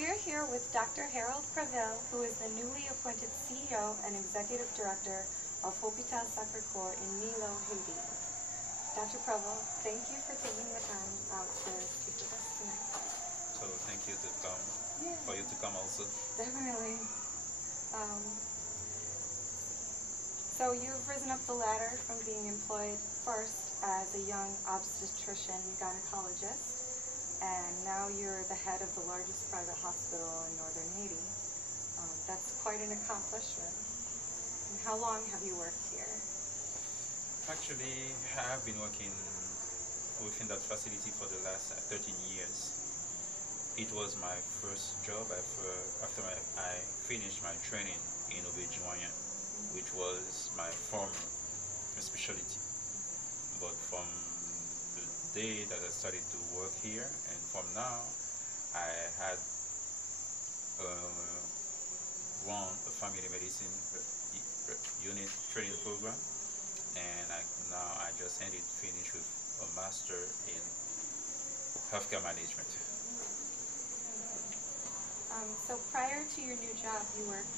We are here with Dr. Harold Prévil, who is the newly appointed CEO and Executive Director of Hôpital Sacré Coeur in Milot, Haiti. Dr. Prévil, thank you for taking the time out to speak with us tonight. So thank you to come, for you to come also. Definitely. So you've risen up the ladder from being employed first as a young obstetrician gynecologist, and now you're the head of the largest private hospital in northern Haiti. That's quite an accomplishment. And how long have you worked here? Actually, I have been working within that facility for the last 13 years. It was my first job after I finished my training in OB/GYN, which was my former specialty. But from the day that I started to work here, and from now, I had run a family medicine unit training program, and now I just finished with a master in healthcare management. So prior to your new job, you worked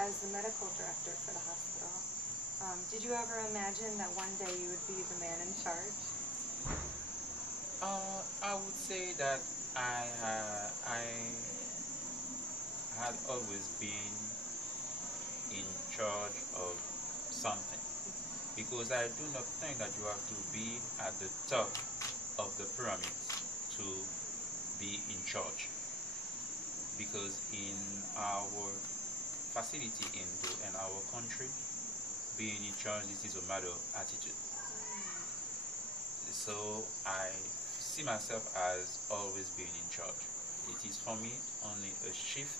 as the medical director for the hospital. Did you ever imagine that one day you would be the man in charge? I would say that I had always been in charge of something, because I do not think that you have to be at the top of the pyramid to be in charge, because in our facility in our country, being in charge, this is a matter of attitude. So I see myself as always being in charge. It is for me only a shift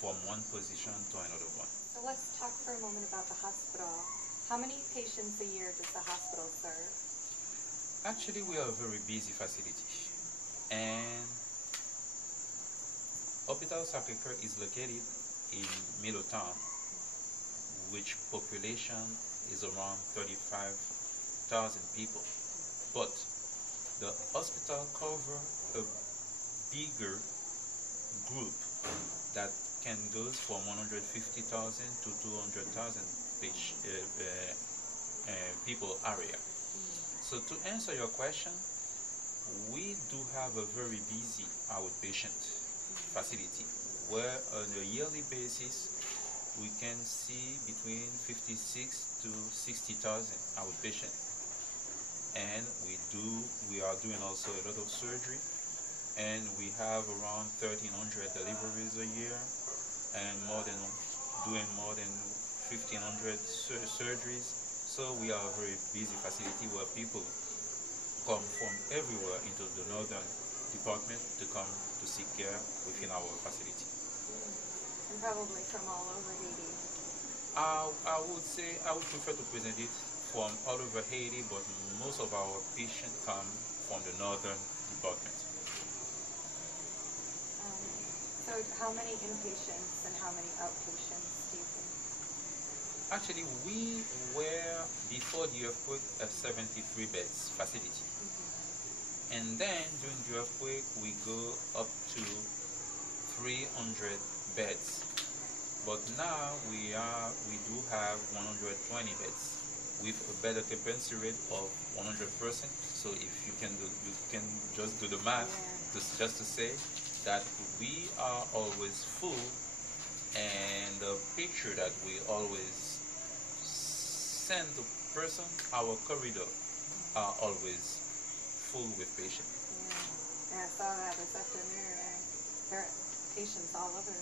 from one position to another one. So let's talk for a moment about the hospital. How many patients a year does the hospital serve? Actually, we are a very busy facility, and Hôpital Sacré Coeur is located in Milot town, which population is around 35,000 people. But the hospital covers a bigger group that can go from 150,000 to 200,000 people area. So to answer your question, we do have a very busy outpatient facility where on a yearly basis we can see between 56 to 60,000 outpatient, and we are doing also a lot of surgery, and we have around 1,300 deliveries a year, and doing more than 1,500 surgeries. So we are a very busy facility where people come from everywhere into the northern department to come to seek care within our facility. And probably from all over Haiti. I would prefer to present it from all over Haiti, but most of our patients come from the northern department. So how many inpatients and how many outpatients do you think? Actually, we were, before the earthquake, a 73 beds facility. And then during the earthquake, we go up to 300 beds. But now we do have 120 beds with a bed occupancy rate of 100%. So if you can just do the math, just to say that we are always full, and the picture that we always send the person, our corridor are always full with patients. Yeah, I saw that this afternoon. There are patients all over.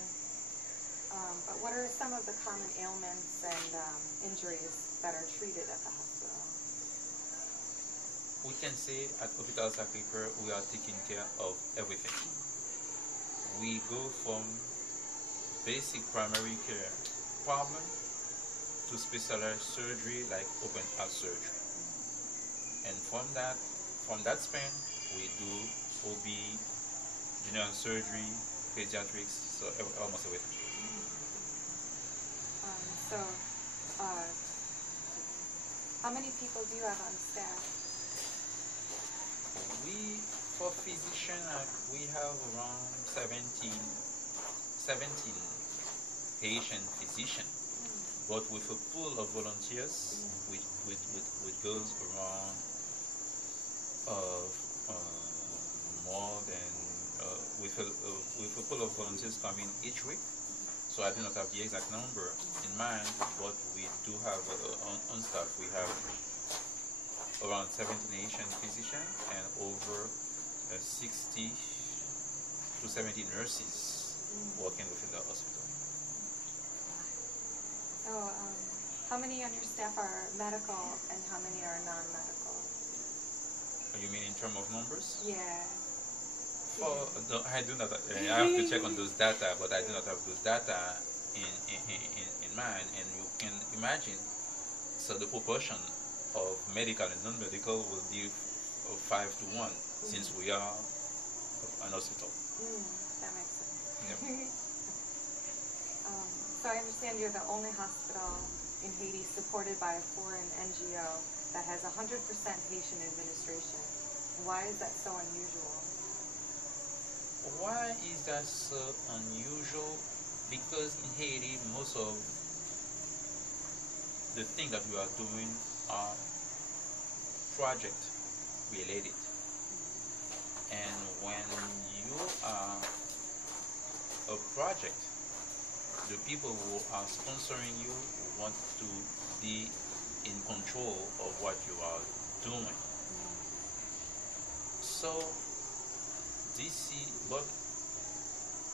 But what are some of the common ailments and injuries that are treated at the hospital? We can say at Hôpital Sacré Coeur we are taking care of everything. We go from basic primary care problem to specialized surgery like open heart surgery. And from that span, we do OB, general surgery, pediatrics, so almost everything. How many people do you have on staff? For physician, we have around 17 17 Haitian physicians, but with a pool of volunteers, which goes around more than with a pool of volunteers coming each week. So I do not have the exact number in mind, but we do have on staff. We have around 17 Haitian physicians and over 60 to 70 nurses working within the hospital. So, how many on your staff are medical and how many are non-medical? You mean in terms of numbers? Yeah. No, I do not. I have to check on those data, but I do not have those data in mind. And you can imagine, so the proportion of medical and non-medical will be 5 to 1, since we are an hospital. That makes sense. Yep. So I understand you're the only hospital in Haiti supported by a foreign NGO that has 100% Haitian administration. Why is that so unusual? Why is that so unusual? Because in Haiti, most of the things that we are doing are project related. And when you are a project, the people who are sponsoring you want to be in control of what you are doing. So but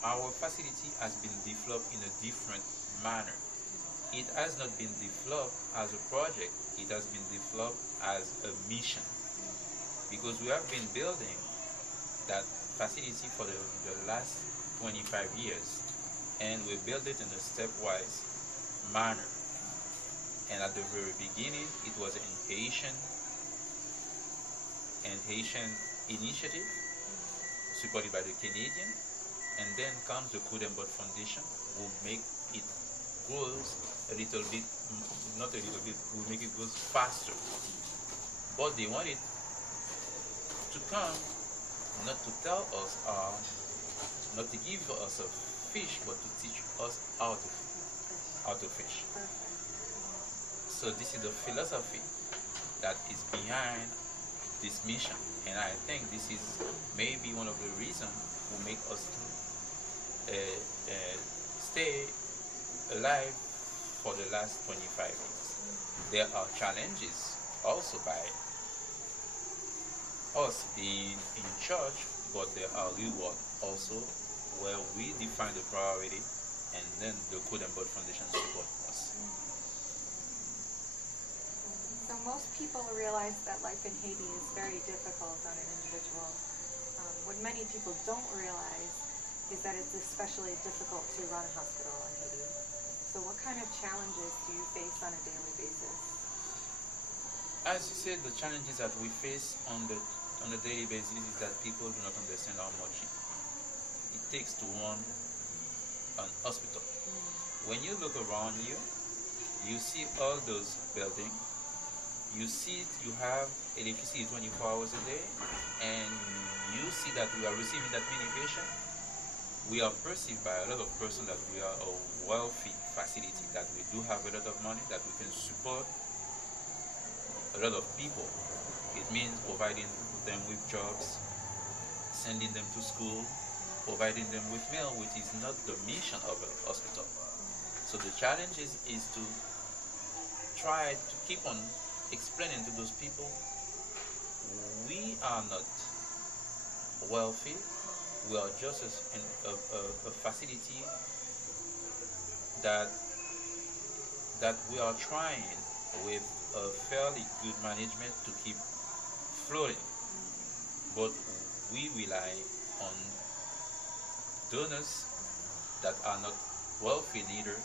our facility has been developed in a different manner. It has not been developed as a project, it has been developed as a mission. Because we have been building that facility for the last 25 years, and we built it in a stepwise manner. And at the very beginning, it was an Haitian initiative supported by the Canadian, and then comes the CRUDEM Foundation, who make it goes a little bit, not a little bit, will make it goes faster. But they wanted to come, not to tell us, not to give us a fish, but to teach us how to fish. So this is the philosophy that is behind this mission, and I think this is maybe one of the reasons who make us stay alive for the last 25 years. There are challenges also by us being in church, but there are rewards also where we define the priority, and then the CRUDEM Foundation support us. So most people realize that life in Haiti is very difficult on an individual. What many people don't realize is that it's especially difficult to run a hospital in Haiti. So what kind of challenges do you face on a daily basis? As you said, the challenges that we face on a daily basis is that people do not understand how much it takes to run an hospital. When you look around you, you see all those buildings. You see you have electricity 24 hours a day, and you see that we are receiving that many patients. We are perceived by a lot of persons that we are a wealthy facility, that we do have a lot of money, that we can support a lot of people. It means providing them with jobs, sending them to school, providing them with meal, which is not the mission of a hospital. So the challenge is to try to keep on explaining to those people, we are not wealthy, we are just a facility that we are trying with a fairly good management to keep floating, but we rely on donors that are not wealthy neither,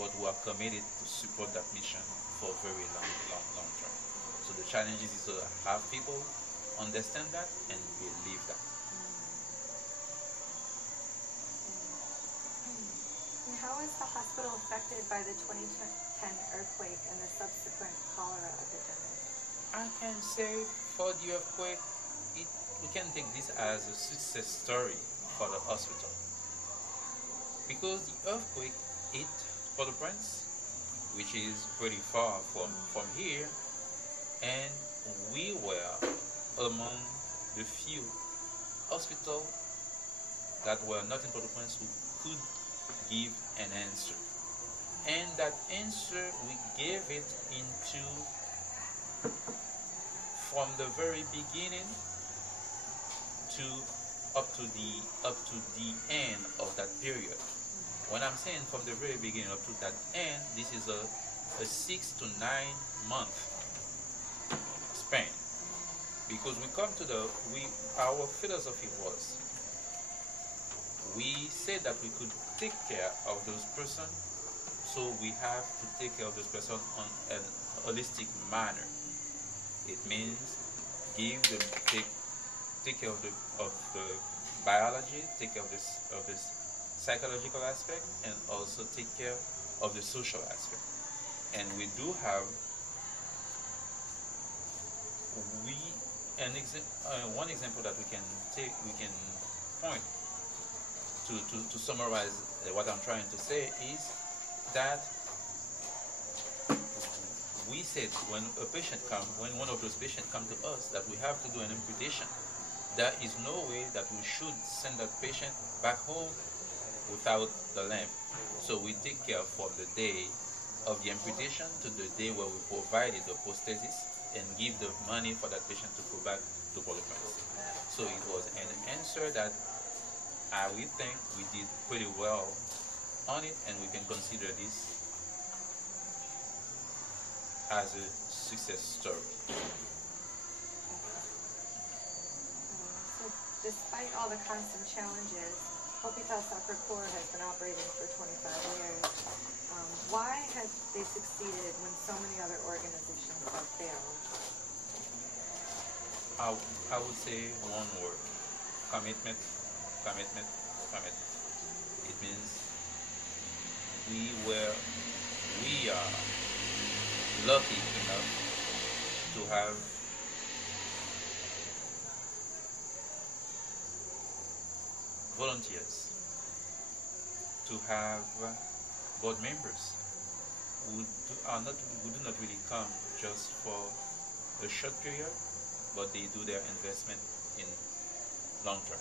but who are committed to support that mission for a very long term. So the challenge is to have people understand that and believe that. And how is the hospital affected by the 2010 earthquake and the subsequent cholera epidemic? I can say for the earthquake, we can take this as a success story for the hospital. because the earthquake hit Port-au-Prince, which is pretty far from here, and we were among the few hospitals that were not in Port-au-Prince who could give an answer. And that answer, we gave it into, from the very beginning to up to the end of that period. When I'm saying from the very beginning up to that end, this is a 6 to 9 month span, because we come to our philosophy was, we said that we could take care of those persons, so we have to take care of those persons on an holistic manner. It means take care of the biology, take care of this psychological aspect, and also take care of the social aspect. And we do have one example that we can point to summarize what I'm trying to say is that we said when one of those patients come to us that we have to do an amputation, there is no way that we should send that patient back home without the limb. So we take care from the day of the amputation to the day where we provided the prosthesis and give the money for that patient to go back to Port-au-Prince. So it was an answer that we think we did pretty well on it, and we can consider this as a success story. So despite all the constant challenges, Hôpital Sacré Coeur has been operating for 25 years. Why have they succeeded when so many other organizations have failed? I would say one word: commitment, commitment, commitment. It means we are lucky enough to have volunteers, to have board members who do not really come just for a short period, but they do their investment in long term.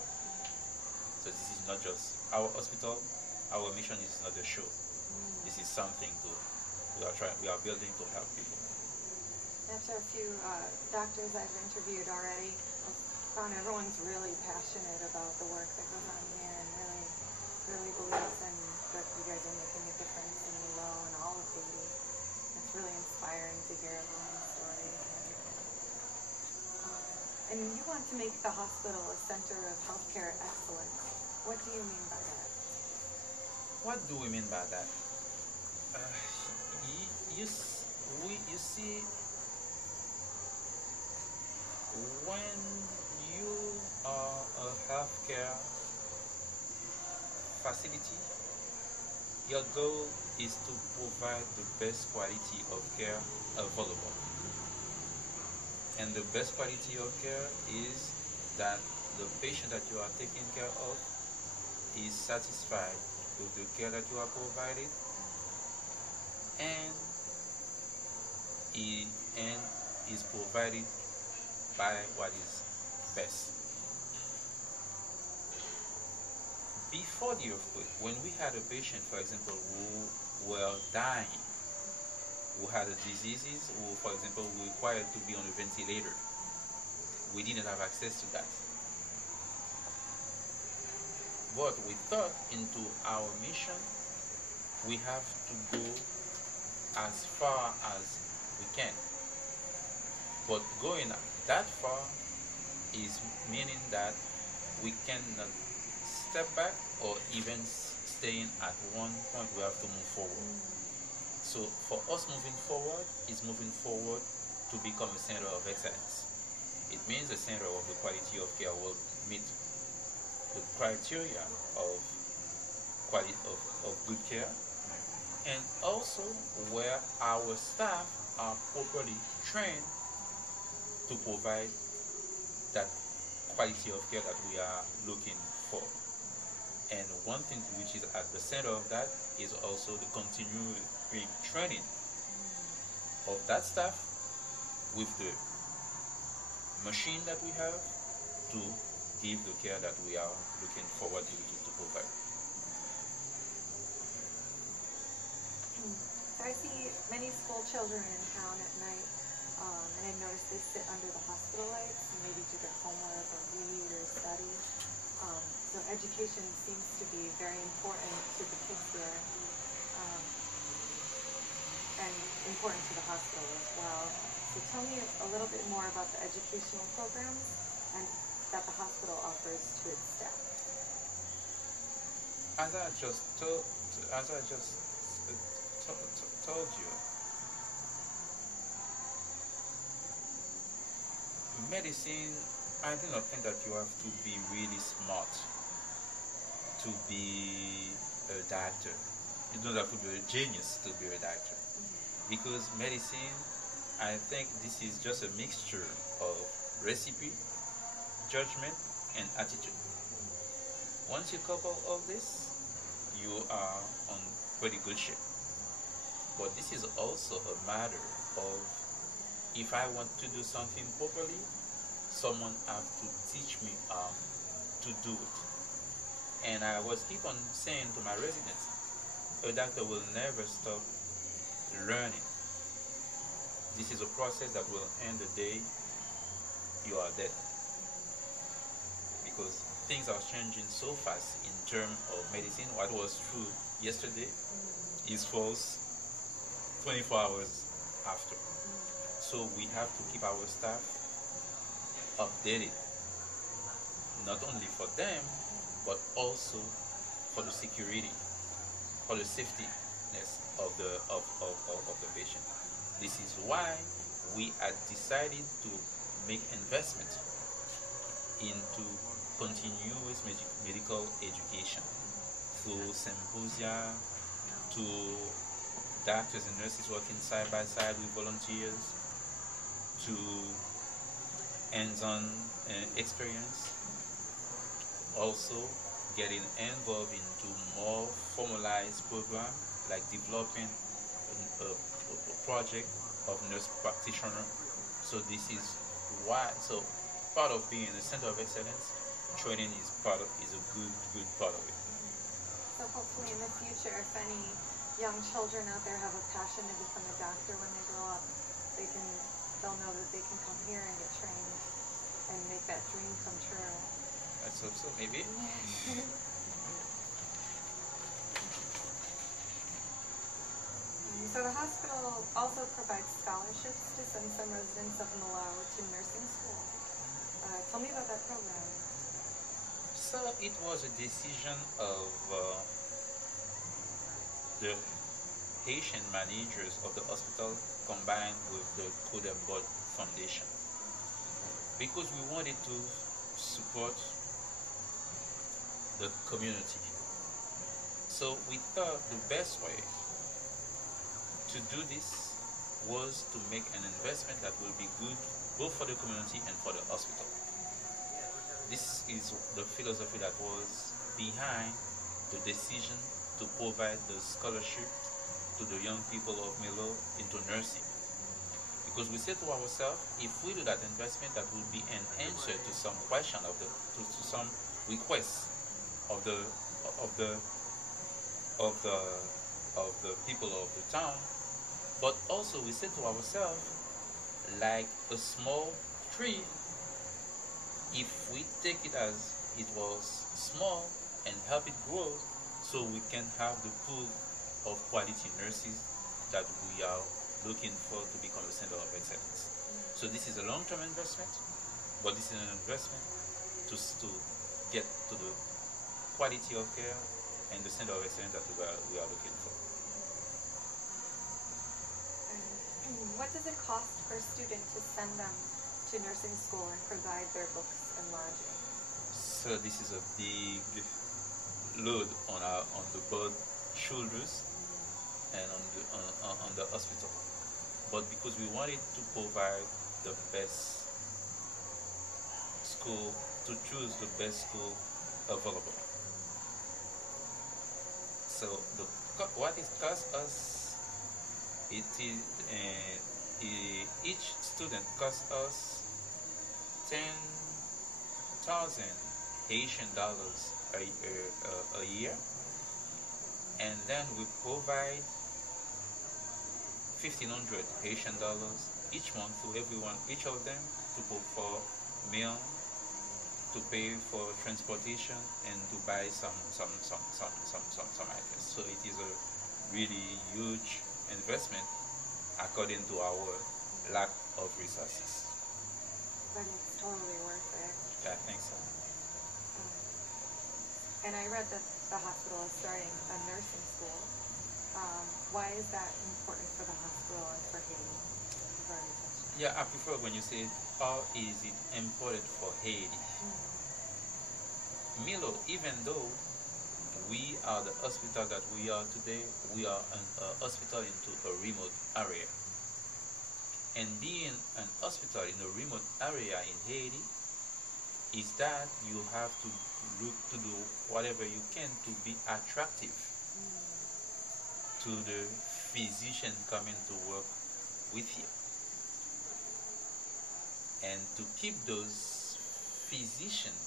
So this is not just our hospital. Our mission is not a show. This is something we are building to help people. After a few doctors I've interviewed already, I've found everyone's really passionate about the work that goes on here, and really believes in that you guys are making a difference in Milot and all of Haiti. It's really inspiring to hear everyone's stories. And you want to make the hospital a center of healthcare excellence. What do you mean by that? What do we mean by that? You see, when you are a healthcare facility, your goal is to provide the best quality of care available. And the best quality of care is that the patient that you are taking care of is satisfied with the care that you are provided, and is provided by what is best. Before the earthquake, when we had a patient, for example, who were dying, who had diseases, who, for example, were required to be on a ventilator, we didn't have access to that. But we thought into our mission, we have to go as far as we can. But going that far is meaning that we cannot step back or even staying at one point. We have to move forward. So for us, moving forward is moving forward to become a center of excellence. It means a center of the quality of care will meet the criteria of quality of good care, and also where our staff are properly trained to provide that quality of care that we are looking for. And one thing which is at the center of that is also the continuing training of that staff with the machine that we have to give the care that we are looking forward to provide. So I see many school children in town at night, and I notice they sit under the hospital lights and maybe do their homework or read or study. So education seems to be very important to the kids here, and important to the hospital as well. So tell me a little bit more about the educational programs and that the hospital offers to its staff. As I just told you, medicine, I do not think that you have to be really smart to be a doctor. You don't have to be a genius to be a doctor. Because medicine, I think this is just a mixture of recipe, judgment, and attitude. Once you couple all this, you are on pretty good shape. But this is also a matter of, if I want to do something properly, someone have to teach me to do it. And I was keep on saying to my residents, a doctor will never stop learning. This is a process that will end the day you are dead. Because things are changing so fast in terms of medicine. What was true yesterday is false 24 hours after. So we have to keep our staff updated, not only for them, but also for the security, for the safetyness of the patient. This is why we had decided to make investment into continuous medical education through symposia, to doctors and nurses working side by side with volunteers, to hands-on experience, also getting involved into more formalized program like developing a project of nurse practitioner. So this is why, so part of being a center of excellence, training is a good part of it. So hopefully in the future, if any young children out there have a passion to become a doctor when they grow up, they'll know that they can come here and get trained and make that dream come true. Let's hope so, maybe. So the hospital also provides scholarships to send some residents of Milot to nursing school. Tell me about that program. So it was a decision of the Haitian managers of the hospital combined with the CRUDEM Board Foundation, because we wanted to support the community. So we thought the best way to do this was to make an investment that will be good both for the community and for the hospital. This is the philosophy that was behind the decision to provide the scholarship to the young people of Milot into nursing. Because we said to ourselves, if we do that investment, that will be an answer to some question to some requests of the people of the town. But also we said to ourselves, like a small tree, if we take it as it was small and help it grow, so we can have the pool of quality nurses that we are looking for to become a center of excellence. So this is a long-term investment, but this is an investment to get to the quality of care and the center of excellence that we are looking for. What does it cost per student to send them to nursing school and provide their books and lodging? So this is a big load on the board shoulders and on the hospital. But because we wanted to provide the best school, to choose the best school available. So what it costs us, it is each student costs us 10,000 Haitian dollars a year, and then we provide 1,500 Haitian dollars each month to everyone, each of them, to pay for meal, to pay for transportation, and to buy some items. So it is a really huge investment according to our lack of resources. But it's totally worth it. Yeah, I think so. And I read that the hospital is starting a nursing school. Why is that important for the hospital and for Haiti? Yeah, I prefer when you say, how is it important for Haiti? Milot, even though we are the hospital that we are today, we are a hospital into a remote area. And being an hospital in a remote area in Haiti is that you have to look to do whatever you can to be attractive to the physician coming to work with you. And to keep those physicians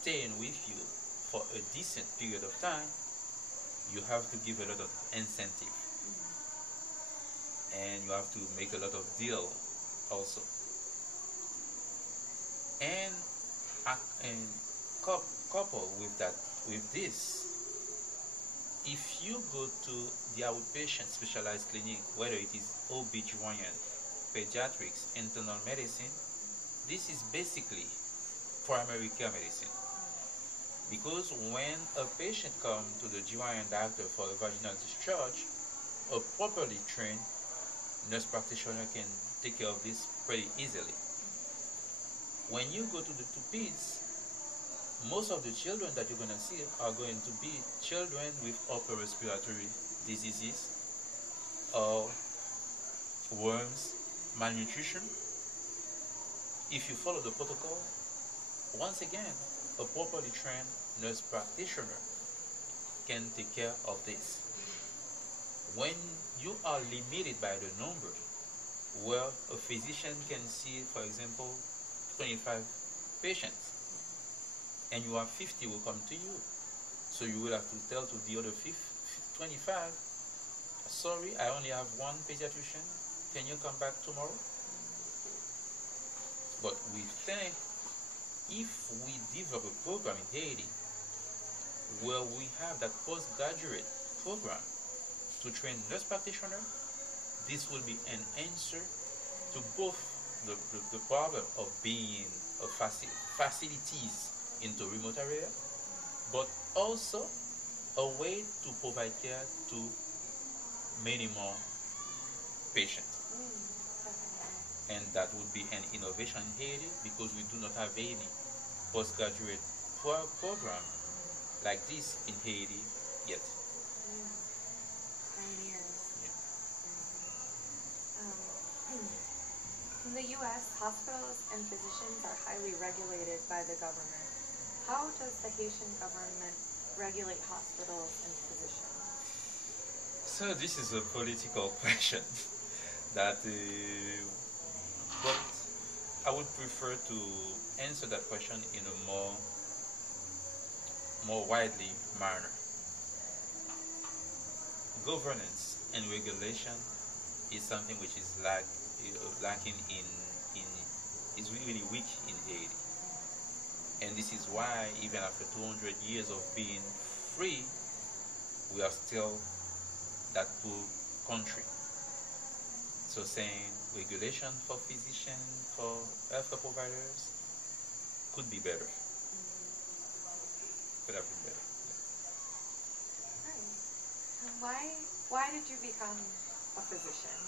staying with you for a decent period of time, you have to give a lot of incentive. And you have to make a lot of deal also. And coupled with that, with this, if you go to the outpatient specialized clinic, whether it is OB/GYN, pediatrics, internal medicine, this is basically primary care medicine. Because when a patient comes to the GYN doctor for a vaginal discharge, a properly trained nurse practitioner can take care of this pretty easily. When you go to the peds, most of the children that you're going to see are going to be children with upper respiratory diseases or worms, malnutrition. If you follow the protocol, once again, a properly trained nurse practitioner can take care of this. When you are limited by the number, where a physician can see, for example, 25 patients, and you have 50 will come to you, so you will have to tell to the other 25, sorry, I only have one pediatrician, can you come back tomorrow? But we think if we develop a program in Haiti where we have that postgraduate program to train nurse practitioner, this will be an answer to both the problem of being a facilities into remote area, but also a way to provide care to many more patients. And that would be an innovation in Haiti, because we do not have any postgraduate program like this in Haiti yet. Pioneers. In the U.S., hospitals and physicians are highly regulated by the government. How does the Haitian government regulate hospitals and physicians? So this is a political question that but I would prefer to answer that question in a more widely manner. Governance and regulation is something which is lacking is really weak in Haiti. And this is why even after 200 years of being free, we are still that poor country. So saying regulation for physicians, for healthcare providers could be better. Could have been better. Yeah. Right. Why did you become a physician?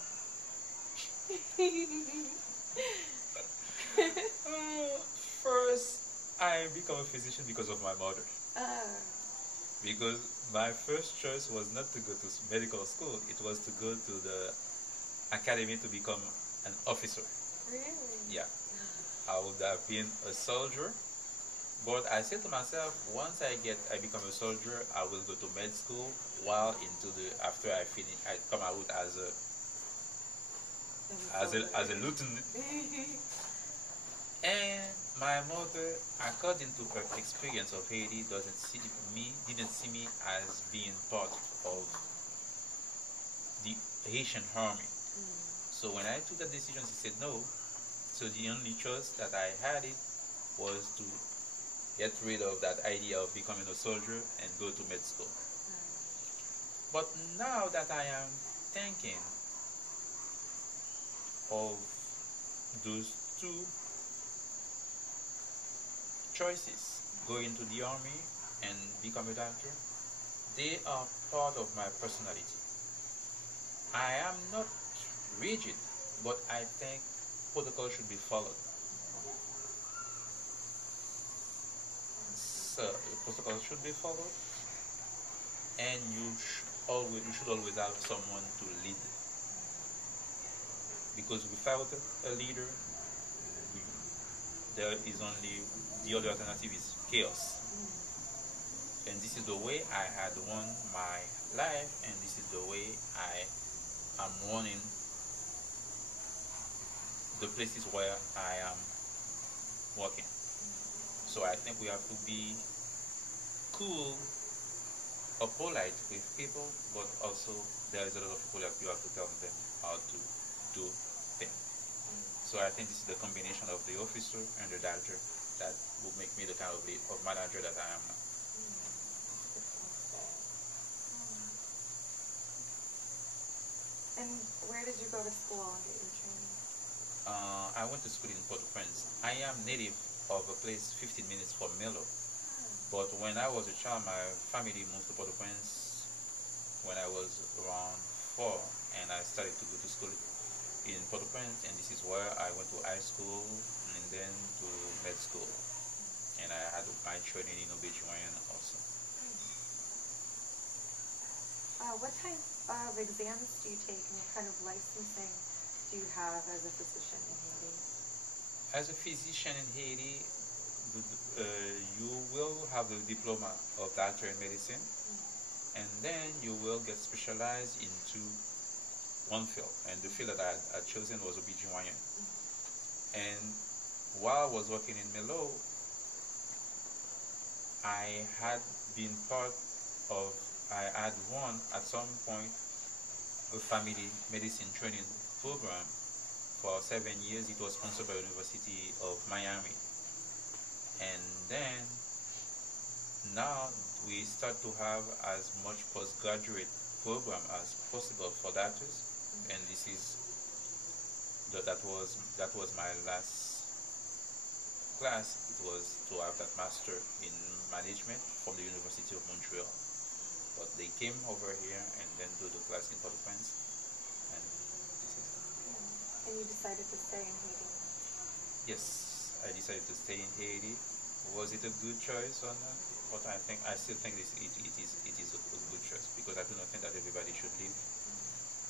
First, I became a physician because of my mother. Because my first choice was not to go to medical school, it was to go to the academy to become an officer. Really? Yeah. I would have been a soldier, But I said to myself, once I become a soldier, I will go to med school. While into the after I finish, I come out as a lieutenant. And my mother, according to her experience of Haiti, didn't see me as being part of the Haitian army. So when I took that decision, she said no. So the only choice that I had it was to get rid of that idea of becoming a soldier and go to med school. But now that I am thinking of those two choices, going to the army and become a doctor, they are part of my personality. I am not rigid, but I think protocol should be followed. So protocol should be followed, and you should always have someone to lead. Because without a leader, there is only the other alternative is chaos. And this is the way I had won my life, and this is the way I am running the places where I am working. So I think we have to be cool or polite with people, but also there is a lot of people that you have to tell them how to do things. So I think this is the combination of the officer and the doctor that will make me the kind of manager that I am now. And where did you go to school and get your training? I went to school in Port-au-Prince. I am native of a place 15 minutes from Milot. But when I was a child, my family moved to Port-au-Prince when I was around 4, and I started to go to school in Port-au-Prince, and this is where I went to high school and then to med school. And I had my training in OB/GYN also. What type of exams do you take, and what kind of licensing do you have as a physician in Haiti? As a physician in Haiti, you will have the diploma of doctor in medicine, and then you will get specialized into one field. And the field that I had chosen was OB/GYN. And while I was working in Milot, I had been part of, I had won at some point a family medicine training program for 7 years. It was sponsored by the University of Miami. And then now we start to have as much postgraduate program as possible for doctors, and this is that was my last class. It was to have that master in management from the University of Montreal. But they came over here and then do the class in Port-au-Prince, and this is it. And you decided to stay in Haiti? Yes, I decided to stay in Haiti. Was it a good choice or not? But I still think it is a good choice, because I do not think that everybody should leave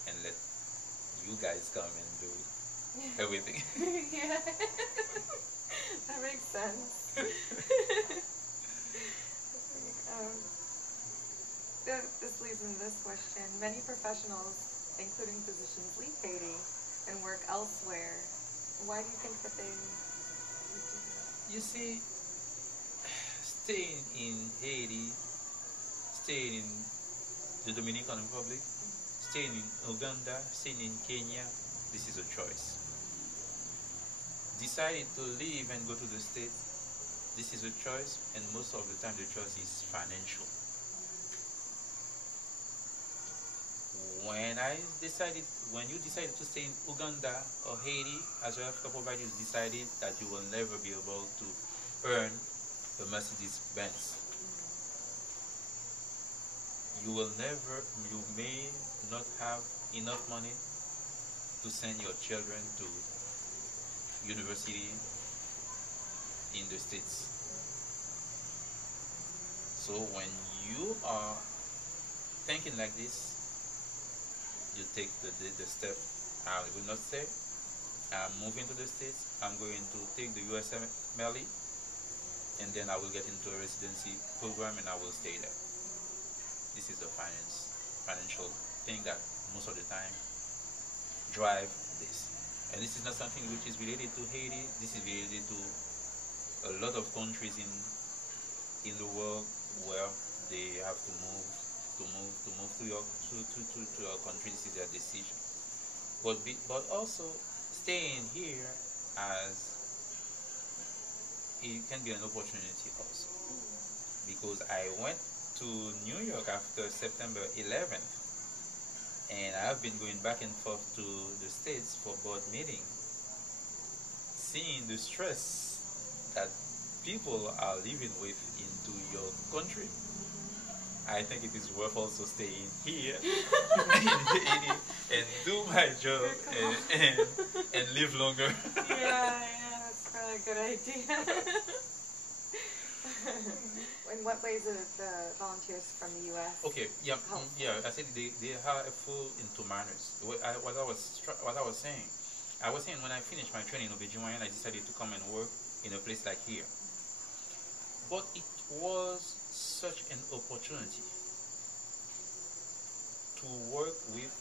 and let you guys come and do everything. Yeah, that makes sense. This leads into this question. Many professionals, including physicians, leave Haiti and work elsewhere. Why do you think that they would do that? You see, staying in Haiti, staying in the Dominican Republic, staying in Uganda, staying in Kenya, this is a choice. Deciding to leave and go to the States, this is a choice, and most of the time the choice is financial. When you decided to stay in Uganda or Haiti as your healthcare provider, you decided that you will never be able to earn a Mercedes-Benz. You may not have enough money to send your children to university in the States. So when you are thinking like this, you take the step. I will not say I'm moving to the States. I'm going to take the USMLE and then I will get into a residency program and I will stay there. This is the financial thing that most of the time drive this. And this is not something which is related to Haiti. This is related to a lot of countries in the world where they have to move to your country. This is their decision. But also staying here as it can be an opportunity also, because I went to New York after September 11th, and I've been going back and forth to the States for board meeting, seeing the stress that people are living with into your country. I think it is worth also staying here and do my job and live longer. Yeah, that's probably a good idea. In what ways are the volunteers from the U.S. Okay, yeah, I said they are full in two manners. What I was saying, when I finished my training in OBGYN, I decided to come and work in a place like here. But it was such an opportunity to work with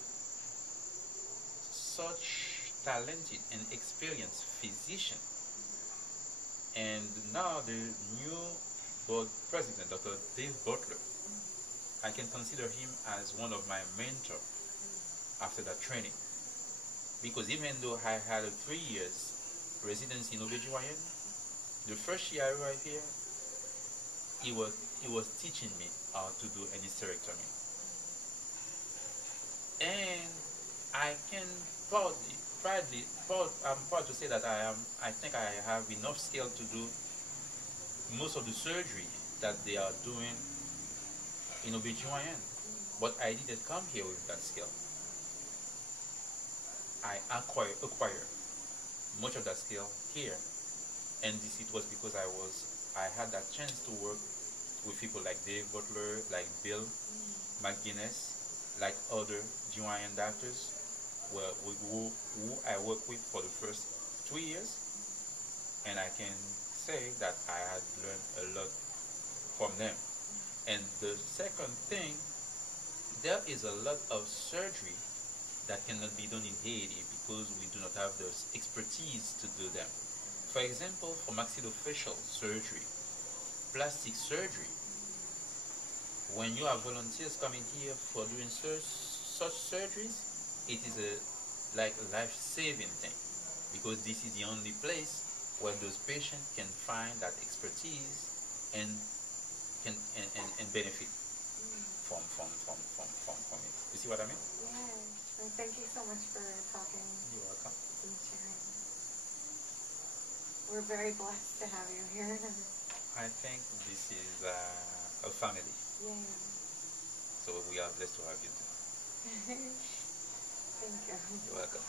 such talented and experienced physicians. And now the new board president, Dr. Dave Butler, I can consider him as one of my mentors after that training. Because even though I had a 3 years residency in OBGYN, the first year I arrived here, he was teaching me how to do an hysterectomy. And I can I'm proud to say that I think I have enough skill to do most of the surgery that they are doing in OBGYN. But I didn't come here with that skill. I acquired much of that skill here. And it was because I had that chance to work with people like Dave Butler, like Bill McGuinness, like other GYN doctors who I worked with for the first 2 years. And I can say that I had learned a lot from them. And the second thing, there is a lot of surgery that cannot be done in Haiti because we do not have the expertise to do them. For example, for maxillofacial surgery, plastic surgery, when you have volunteers coming here for doing such surgeries, it is like a life-saving thing, because this is the only place where those patients can find that expertise and benefit from it. You see what I mean? Yeah. And thank you so much for talking. You're welcome. And sharing. We're very blessed to have you here. I think this is a family. Yeah. So we are blessed to have you. Thank you. You're welcome.